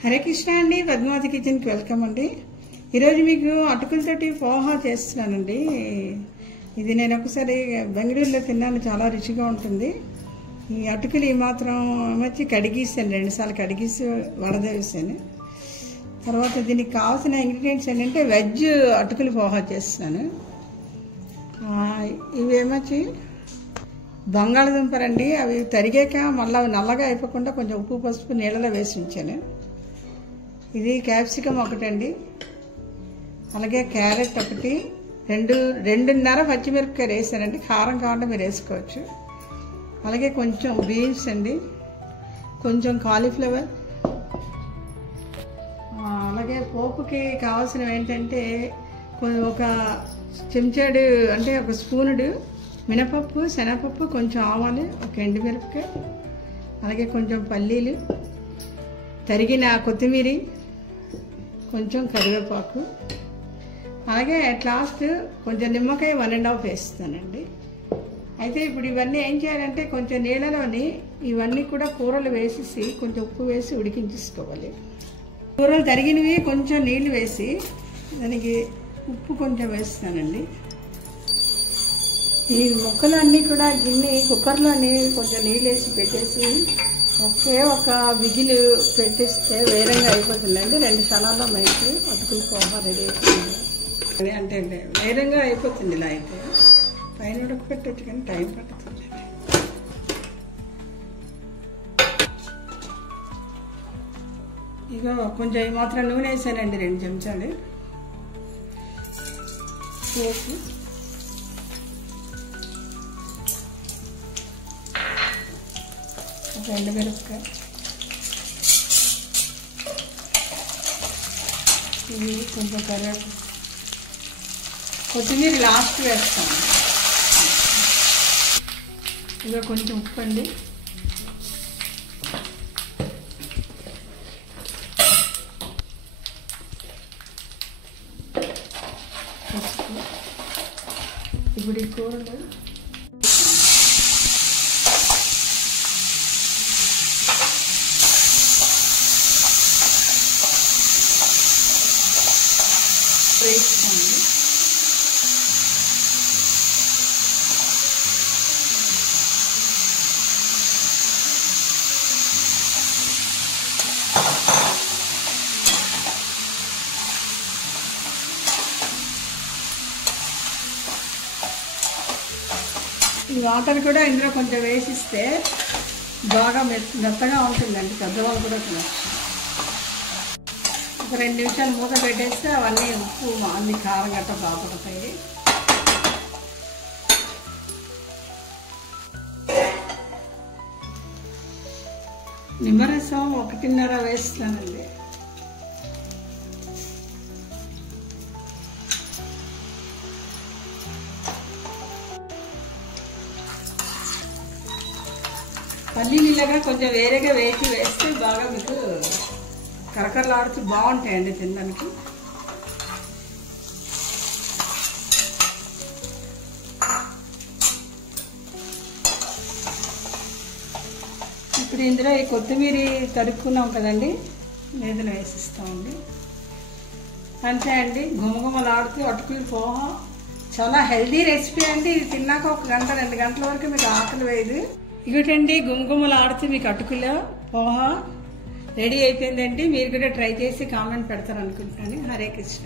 హరే కృష్ణ అండి, పద్మావతి కిచెన్కి వెల్కమ్ అండి. ఈరోజు మీకు అటుకులతోటి పోహా చేస్తున్నానండి. ఇది నేను ఒకసారి బెంగళూరులో తిన్నాను, చాలా రుచిగా ఉంటుంది. ఈ అటుకులు ఈ మాత్రం వచ్చి కడిగేసాను, 2 సార్లు కడిగేసి వడదేసాను. తర్వాత దీనికి కావాల్సిన ఇంగ్రీడియంట్స్ ఏంటంటే వెజ్ అటుకులు పోహా చేస్తున్నాను. ఇవేమొచ్చి బంగాళదుంపలండి. అవి తరిగాక మళ్ళీ నల్లగా అయిపోకుండా కొంచెం ఉప్పు పసుపు నీళ్ళలో వేసి ఉంచాను. ఇది క్యాప్సికమ్ ఒకటండి, అలాగే క్యారెట్ ఒకటి, 2.5 పచ్చిమిరపకాయలు వేసానండి. కారం కావాలంటే మీరు వేసుకోవచ్చు. అలాగే కొంచెం బీన్స్ అండి, కొంచెం కాలీఫ్లవర్. అలాగే పోపుకి కావాల్సినవి ఏంటంటే ఒక చెంచాడు అంటే ఒక స్పూనుడు మినపప్పు, శనగపప్పు, కొంచెం ఆవాలు, ఒక ఎండుమిరపకాయ, అలాగే కొంచెం పల్లీలు, తరిగిన కొత్తిమీర, కొంచెం కరివేపాకు, అలాగే అట్ లాస్ట్ కొంచెం నిమ్మకాయ 1.5 వేస్తానండి. అయితే ఇప్పుడు ఇవన్నీ ఏం చేయాలంటే కొంచెం నీళ్ళలోని ఇవన్నీ కూడా కూరలు వేసేసి కొంచెం ఉప్పు వేసి ఉడికించేసుకోవాలి. కూరలు తరిగినవి కొంచెం నీళ్ళు వేసి దానికి ఉప్పు కొంచెం వేస్తానండి. ఈ ముక్కలు అన్నీ కూడా కుక్కర్లోని కొంచెం నీళ్ళు వేసి పెట్టేసి ఒకే ఒక విజిల్ పెట్టేస్తే వేరంగా అయిపోతుందండి. 2 క్షణాల్లో మనకి అటుకులు పోహా రెడీ అయిపోతుంది. అంటే వేరంగా అయిపోతుంది. ఇలా అయితే పైన ఉడకపెట్టచ్చు కానీ టైం పడుతుంది. ఇక కొంచెం ఈ మాత్రం నూనె వేసానండి, 2 చెంచాలు వేసి ఎండుమిరపకాయ, ఇది కొంచెం కరివేపాకు, కొత్తిమీర లాస్ట్ వేస్తాను. ఇక కొంచెం ఉప్పు అండి, పసుపు. ఇప్పుడు ఈ కూరలో వేసుకోండి. ఈ వాటర్ కూడా ఇందులో కొంచెం వేసిస్తే బాగా మెత్తగా ఉంటుందండి, పెద్దవాళ్ళు కూడా తినచ్చు. ఒక 2 నిమిషాలు మూత పెట్టేస్తే అవన్నీ ఉప్పు అన్ని కారం గట్ట బాగుపడతాయి. నిమ్మరసం 1.5 వేస్తానండి. పల్లీలు ఇలాగా కొంచెం వేరేగా వేస్తే బాగా మీకు కరకరలాడుతూ బాగుంటాయండి తినడానికి. ఇప్పుడు ఇందులో ఈ కొత్తిమీర తరుక్కున్నాం కదండి, నేదలు వేసిస్తామండి. అంతే అండి, గుమగుమలాడుతూ అటుకులు పోహా చాలా హెల్దీ రెసిపీ అండి. ఇది తిన్నాక 1 గంట 2 గంటల వరకు మీకు ఆకలి వేయదు. ఇగటండి గుమగుమలాడుతూ మీకు అటుకుల పోహా రెడీ అయిపోయిందండి. మీరు కూడా ట్రై చేసి కామెంట్ పెడతారు అనుకుంటున్నాను. హరే కృష్ణ.